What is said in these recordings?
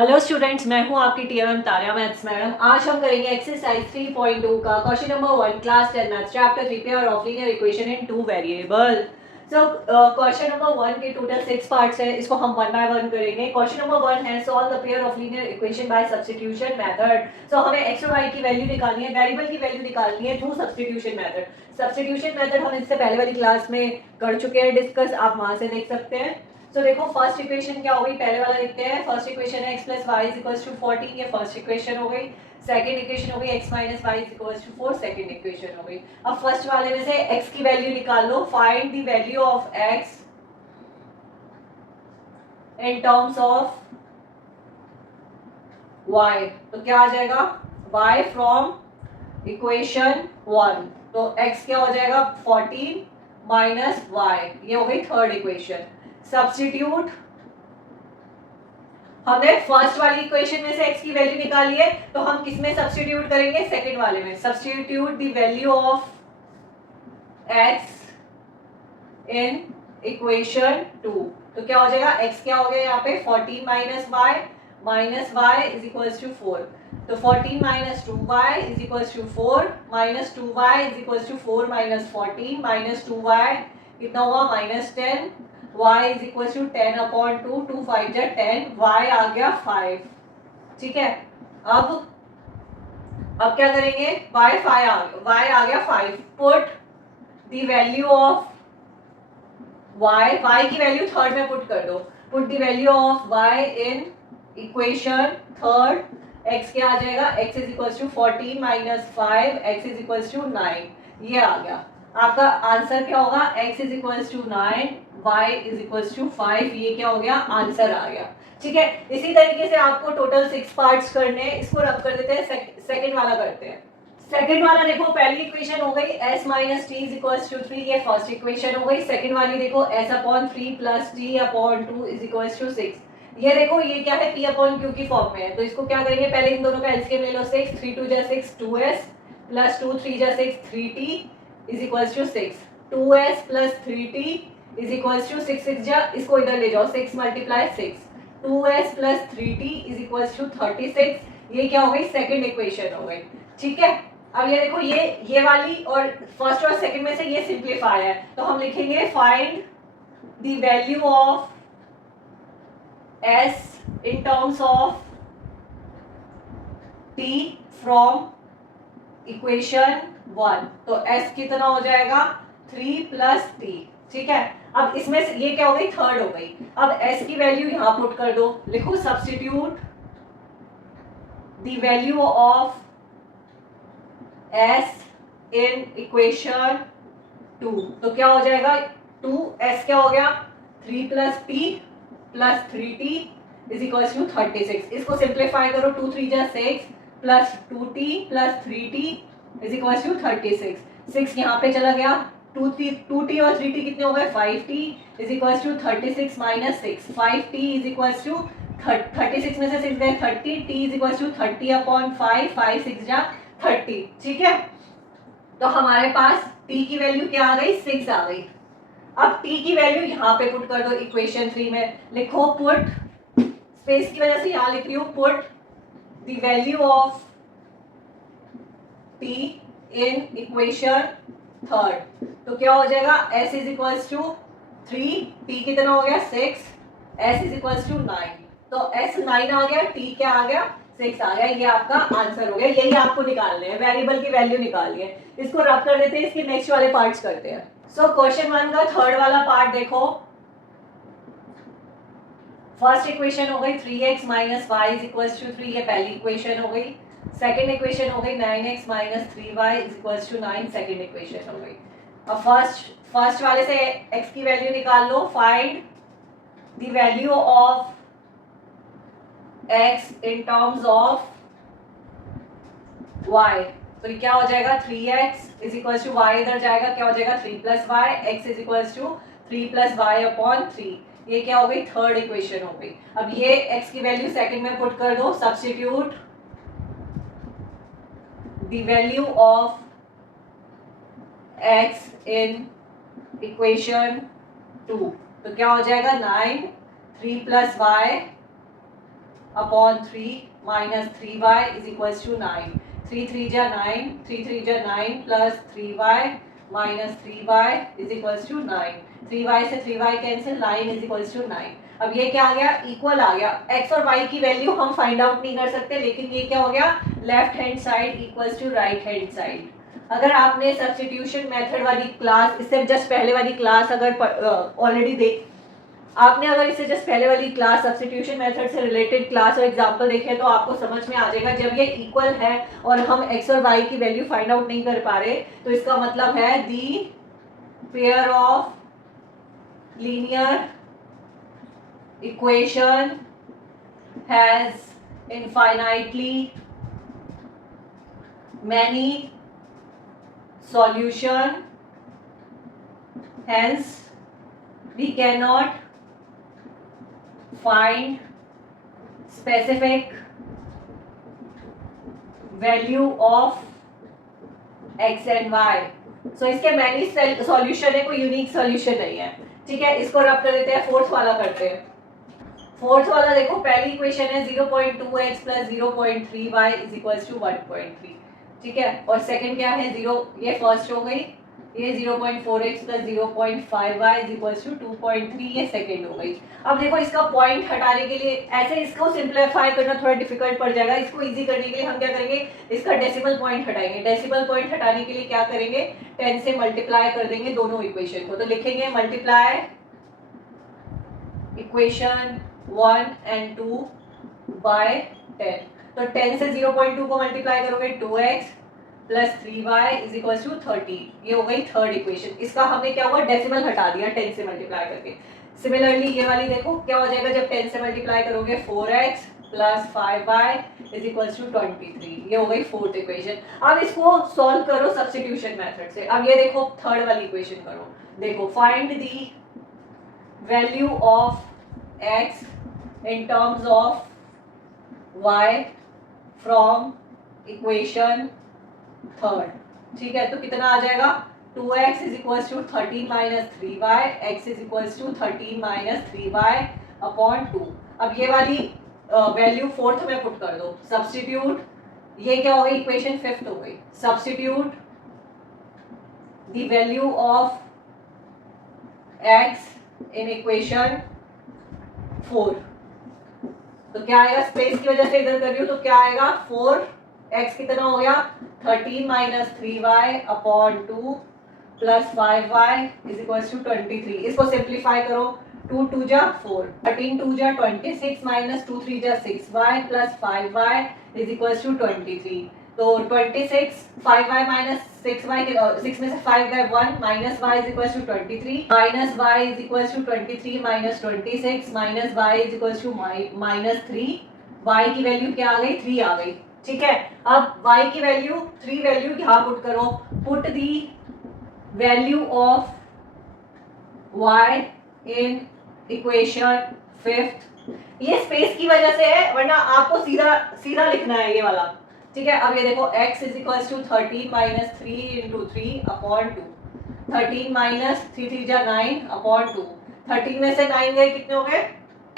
Hello students, मैं हूं आपकी टीएमएम तारिया मैथ्स मैडम। आज हम करेंगे एक्सरसाइज 3.2 का question number 1 class 10 maths chapter 3 pair of linear equation in two variable. So question number 1 के टोटल 6 पार्ट्स है, इसको हम वन बाय वन करेंगे। क्वेश्चन नंबर 1 है solve the pair of linear equation by substitution method. So हमें x और Y की value निकालनी है, वेरिएबल की वैल्यू निकालनी है through substitution method. Substitution method हम इससे पहले वाली क्लास में कर चुके हैं डिस्कस, आप वहां से देख सकते हैं। तो देखो फर्स्ट इक्वेशन क्या हो गई, पहले वाला लिखते हैं। फर्स्ट इक्वेशन है x plus y is equals to 14, ये फर्स्ट इक्वेशन हो गई। सेकंड इक्वेशन हो गई x minus y is equals to 4, second equation हो गई। अब फर्स्ट वाले में से x की वैल्यू निकाल लो, find the value of x in terms of y। तो क्या आ जाएगा, y फ्रॉम इक्वेशन 1। तो x क्या हो जाएगा 14 माइनस y, ये हो गई थर्ड इक्वेशन। सब्स्टिट्यूट, हमने फर्स्ट वाली इक्वेशन में से x की वैल्यू निकाली है, तो हम किस में सब्स्टिट्यूट करेंगे, सेकंड वाले में। Substitute the value of x in equation 2। तो क्या हो जाएगा, x क्या हो गया यहाँ पे 14 minus y is equals to 4। तो 14 minus 2y is equals to 4, minus 2y is equals to 4 minus 14, minus 2y कितना हुआ minus 10, y is equal to 10 upon 2, 2 5 जा 10, y आ गया 5। ठीक है, अब क्या करेंगे, y आ गया 5। Put the value of y की वैल्यू थर्ड में पुट कर दो। Put the value of y in equation third. x क्या आ जाएगा, x is equal to 14 minus 5, x is equal to 9, ये आ गया। आपका आंसर क्या होगा, x is equal to 9, y is equal to 5, ये क्या हो गया, आंसर आ गया। ठीक है, इसी तरीके से आपको टोटल 6 पार्ट्स करने हैं। इसको रब कर देते हैं, सेकंड वाला करते हैं। सेकंड वाला देखो, पहली इक्वेशन हो गई s minus t is equal to 3, ये फर्स्ट इक्वेशन हो गई। सेकंड वाली देखो s upon 3 plus t upon 2 is equal to 6। ये देखो ये क्या है, p अपॉन q की फॉर्म में है, तो इसको क्या करेंगे, पहले इन दोनों का एलसीएम ले लो। 6 3 2 जा 6, 2s प्लस 2 3 जा 6, 3t is equal to 6। 2s plus 3t is equal to 6 6 जा, इसको इधर ले जाओ, 6 multiply 6, 2s plus 3t is equal to 36। ये क्या हो गई, सेकंड इक्वेशन हो गई। ठीक है, अब ये देखो ये वाली और फर्स्ट और सेकंड में से ये सिंप्लीफाई है, तो हम लिखेंगे find the value of s in terms of t from equation 1। तो s कितना हो जाएगा 3 प्लस t। ठीक है, अब इसमें से ये क्या हो गई, थर्ड हो गई। अब s की वैल्यू यहां पुट कर दो, लिखो substitute the value of s in equation 2। तो क्या हो जाएगा, 2s क्या हो गया 3 plus t plus 3t is equal to 36। इसको सिंप्लीफाई करो, 2 3 जा 6 plus 2t plus 3t is equal to 36। 6 यहाँ पे चला गया, 2t और 3t कितने हो गए 5t is equal to 36 minus 6, 5t is equal to 36 में से 6 गए 30, t is equal to 30 upon 5, 5 6 जा 30। ठीक है, तो हमारे पास t की वैल्यू क्या आ गई, 6 आ गई। अब t की वैल्यू यहाँ पे पुट कर दो इक्वेशन 3 में, लिखो पुट, स्पेस की वजह से यहाँ लिख रही हूँ, put the value of t in equation third. तो क्या हो जाएगा, s is equal to 3, t कितना हो गया 6, s इज इक्वल टू 9। तो s 9 आ गया, t क्या आ गया 6 आ गया, ये आपका आंसर हो गया। यही आपको निकालने हैं, वेरिएबल की वैल्यू निकालनी है। इसको रब कर देते हैं, इसके नेक्स्ट वाले पार्ट्स करते हैं। सो क्वेश्चन 1 का थर्ड वाला पार्ट देखो। फर्स्ट इक्वेशन हो गई 3x minus y is equal to 3, ये पहली इक्वेशन हो गई। सेकंड इक्वेशन हो गई 9x minus 3y is equal to 9, second equation हो गई। अब फर्स्ट वाले से x की वैल्यू निकाल लो, find the value of x in terms of y। तो क्या हो जाएगा 3x is equal to y, इधर जाएगा क्या हो जाएगा 3 plus y, x is equal to 3 plus y upon 3, ये क्या हो गई थर्ड इक्वेशन हो गई। अब ये x की वैल्यू सेकंड में पुट कर दो, substitute the value of x in equation 2। तो क्या हो जाएगा 9, 3 plus y upon 3 minus 3y is equals to 9, 3 3 जा 9, 3 3 जा 9 plus 3y minus 3y is equals to 9, 3y से 3y cancel, 9 is equals to 9। अब ये क्या आ गया, इक्वल आ गया। x और y की वैल्यू हम फाइंड आउट नहीं कर सकते, लेकिन ये क्या हो गया, left hand side equals to right hand side. अगर आपने सब्स्टिट्यूशन मेथड वाली क्लास, इससे जस्ट पहले वाली क्लास अगर ऑलरेडी देख, आपने अगर इससे जस्ट पहले वाली क्लास सब्स्टिट्यूशन मेथड से रिलेटेड क्लास और एग्जांपल देखे तो आपको समझ में आ जाएगा, जब ये इक्वल है और हम x और y की वैल्यू फाइंड आउट नहीं कर पा रहे, तो इसका मतलब है the pair of linear equation has infinitely many solution, hence we cannot find specific value of x and y। so इसके मैनी सॉल्यूशन है, कोई यूनिक सॉल्यूशन नहीं है। ठीक है, इसको रब कर देते हैं, फोर्थ वाला करते हैं। फोर्थ वाला देखो, पहली इक्वेशन है 0.2x plus 0.3y is equals to 1.3। ठीक है, और सेकंड क्या है 0, ये फर्स्ट हो गई, ये 0.4x plus 0.5y is equals to 2.3, ये सेकंड हो गई। अब देखो इसका पॉइंट हटाने के लिए, ऐसे इसको सिंप्लीफाई करना थोड़ा डिफिकल्ट पड़ जाएगा, इसको इजी करने के लिए हम क्या करेंगे, इसका डेसिमल पॉइंट हटाएंगे। डेसिमल पॉइंट हटाने के लिए क्या करेंगे, 10 से मल्टीप्लाई कर देंगे दोनों इक्वेशन को, तो लिखेंगे मल्टीप्लाई इक्वेशन 1 and 2 by 10। तो 10 से 0.2 को मल्टीप्लाई करोगे 2x plus 3y is equals to 30, ये हो गई थर्ड इक्वेशन। इसका हमने क्या हुआ, डेसिमल हटा दिया 10 से मल्टीप्लाई करके। सिमिलरली ये वाली देखो क्या हो जाएगा, जब 10 से मल्टीप्लाई करोगे 4x plus 5y is equals to 23, ये हो गई फोर्थ इक्वेशन। अब इसको सॉल्व करो सब्स्टिट्यूशन मेथड से। अब ये देखो थर्ड वाली इक्वेशन करो, देखो find the value of x in terms of y from equation third। ठीक है, तो कितना आ जाएगा, 2x is equals to 13 minus 3y, x is equals to 13 minus 3y upon 2। अब ये वाली वैल्यू फोर्थ में पुट कर दो, सब्स्टिट्यूट, ये क्या हो गई, इक्वेशन फिफ्थ हो गई। Substitute the value of x in equation 4, तो क्या आएगा, स्पेस की वजह से इधर कर रही हूँ, तो क्या आएगा 4x कितना हो गया, 13 minus 3y upon 2 plus 5y is equals to 23। इसको सिंप्लीफाई करो, 2 2 जा 4, 13 2 जा 26 माइनस 2 3 जा 6y plus 5y is equals to 23। तो 26 5y माइनस 6y के 6 में से 5 गए 1 minus y is equals to 23 minus y is equals to 23 minus 26 minus y is equals to minus 3। y की वैल्यू क्या आ गई, 3 आ गई। ठीक है, अब y की वैल्यू 3 वैल्यू यहाँ पुट करो, put the value of y in equation fifth. ये स्पेस की वजह से है, वरना आपको सीधा सीधा लिखना है ये वाला। ठीक है, अब ये देखो x is equals to 13 minus 3 into 3 upon 2, 13 minus 3 3 जा 9 अपॉन 2, 13 में से 9 गए कितने हो गए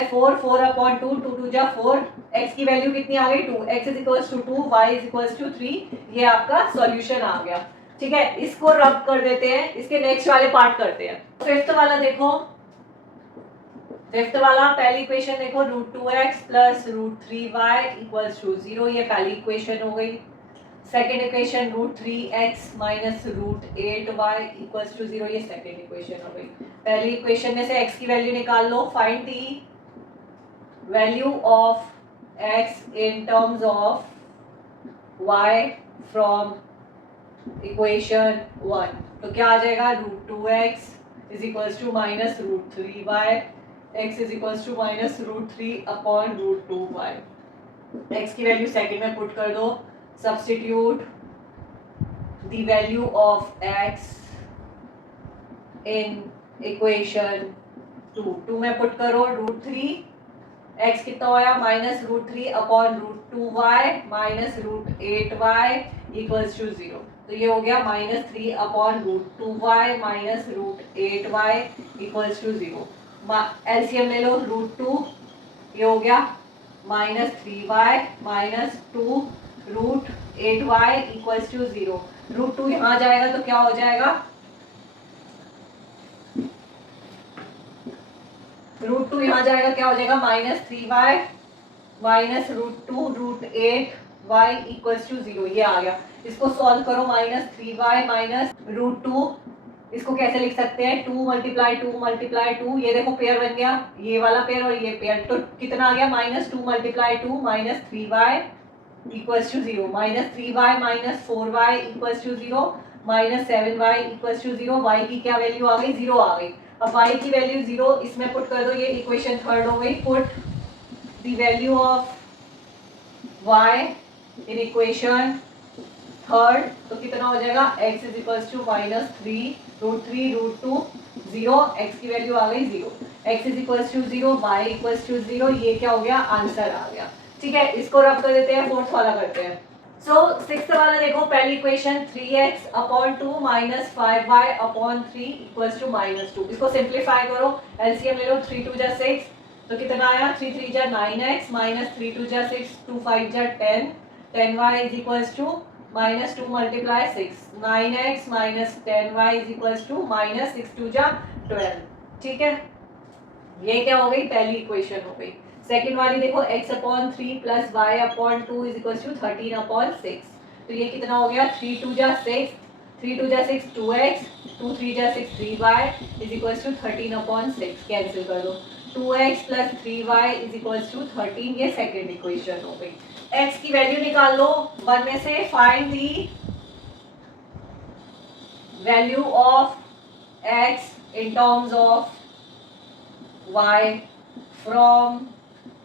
4, 4 अपॉन 2, 2 2 जा 4, x की वैल्यू कितनी आ गई 2, x is equals to 2, y is equals to 3, ये आपका सॉल्यूशन आ गया। ठीक है, इसको रब कर देते हैं, इसके नेक्स्ट वाले पार्ट करते हैं। फिफ्थ वाला देखो, फिफ्थ वाला पहली इक्वेशन देखो, √2x plus √3y equals to 0, ये पहली इक्वेशन हो गई। Second equation √3x minus √8y equals to 0, ये सेकेंड इक्वेशन हो गई। पहली इक्वेशन में से x की वैल्यू निकाल लो, find the value of x in terms of y from equation 1, तो क्या आ जाएगा, √2x is equals to minus √3y, x is equals to minus √3 upon √2y। x की वैल्यू सेकंड में पुट कर दो, substitute the value of x in equation 2 में put करो, √3 x कितना होया minus √3 upon √2y minus √8y equals to 0, तो ये हो गया minus 3 upon √2y minus √8y equals to 0। LCM ले लो, √2 ये हो गया minus 3y minus 2 root 8y equals to 0। Root 2 यहाँ जाएगा तो क्या हो जाएगा, रूट 2 यहाँ जाएगा क्या हो जाएगा, minus 3y minus root 2 root 8y equals to 0। ये आ गया। इसको सॉल्व करो, माइनस 3y माइनस रूट 2, इसको कैसे लिख सकते हैं, 2 मल्टीप्लाई 2 मल्टीप्लाई 2, ये देखो पेयर बन गया, ये वाला पेयर और ये पेयर, तो कितना आ गया, minus 2 multiply 2 minus 3y equals to 0, minus 3y minus 4y equals to 0, minus 7y equals to 0। y की क्या वैल्यू आ गई, 0 आ गई। अब y की वैल्यू 0 इसमें पुट कर दो, ये इक्वेशन थर्ड हो गई। Put the value of y in equation third, तो कितना हो जाएगा, x is equals to minus 3 root 2 0, x की वैल्यू आ गई 0, x is equals to 0, y equals to 0। ये क्या हो गया, आंसर आ गया। ठीक है, इसको रब कर देते हैं, फोर्थ वाला करते हैं। सो सिक्स्थ वाला देखो, पहली equation 3x upon 2 minus 5y upon 3 equals to minus 2। इसको सिंप्लीफाई करो, एलसीएम ले लो, 3 2 जा 6, तो कितना आया, 3 3 जा 9x माइनस 3 2 जा 6, 2 5 जा 10, 10y is equals to minus 2 multiply 6, 9x minus 10y is equals to minus 6 2 जा 12। ठीक है, ये क्या हो गई, पहली इक्वेशन हो गई। सेकंड वाली देखो, x upon 3 plus y upon 2 is equals to 13 upon 6, तो ये कितना हो गया, 3 2 जा 6, 3 2 जा 6 2x, 2 3 जा 6 3y is equals to 13 upon 6, cancel कर दो, 2x plus 3y is equals to 13। ये सेकंड इक्वेशन हो गई। x की वैल्यू निकाल लो, वन में से find the value of x in terms of y from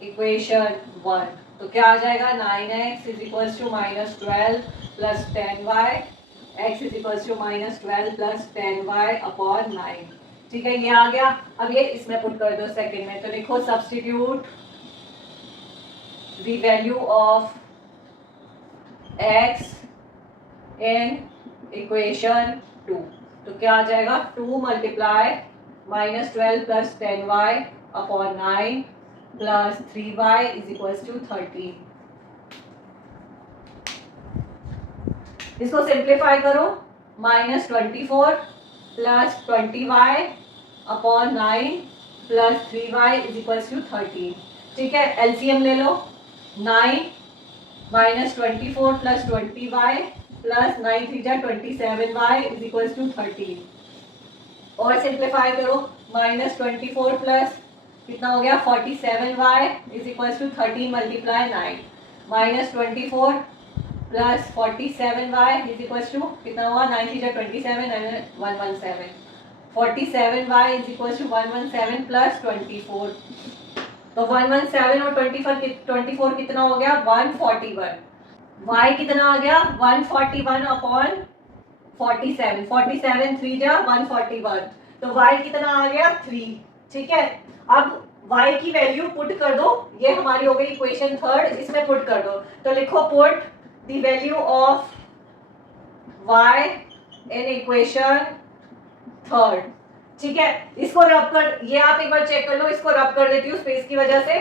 equation 1, तो क्या आ जाएगा, 9x is equals to minus 12 plus 10y, x is equals to minus 12 plus 10y upon 9। ठीक है, ये आ गया। अब ये इसमें पुट कर दो सेकंड में, तो लिखो substitute the value of x in equation 2, तो क्या आ जाएगा, 2 multiply minus 12 plus 10y upon 9 plus 3y is equals to 13। इसको सिंप्लीफाई करो, minus 24 plus 20y upon 9 plus 3y is equals to 13। ठीक है, एलसीएम ले लो, 9 माइनस 24 प्लस 20y प्लस 9 3 जा 27y इज इक्वल्स टू 13, और सिंप्लीफाई करो, माइनस 24 प्लस कितना हो गया, 47y is equals to 13 multiply 9, minus 24 plus 47y is equals to कितना हुआ, 9 3 जा 27 117, 47y is equals to 117 plus 24, तो 117 और 24 कितना हो गया, 141, y कितना आ गया, 141 अपॉन 47, 47 3 जा 141, तो y कितना आ गया, 3। ठीक है, अब y की वैल्यू पुट कर दो, ये हमारी हो गई इक्वेशन थर्ड, इसमें पुट कर दो, तो लिखो put the value of y in equation third. ठीक है, इसको रब कर, ये आप एक बार चेक कर लो, इसको रब कर देती हूँ स्पेस की वजह से,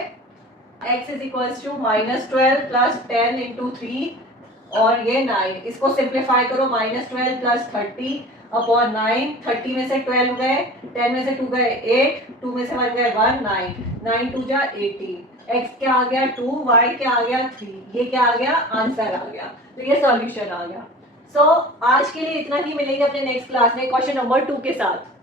x is equals to minus 12 plus 10 into 3 और ये 9, इसको सिंप्लीफाई करो, माइनस 12 प्लस 30 अपॉन 9, 30 में से 12 गए, 10 में से 2 गए 8, 2 में से 1 गए 1, 9, 9 2 जा 18, x क्या आ गया 2, y क्या आ गया 3, ये क्या आ गया, आंसर आ गया, तो ये सॉल्यूशन आ गया। सो आज के लिए इतना ही, मिलेंगे अपने नेक्स्ट क्लास में क्वेश्चन नंबर 2 के साथ।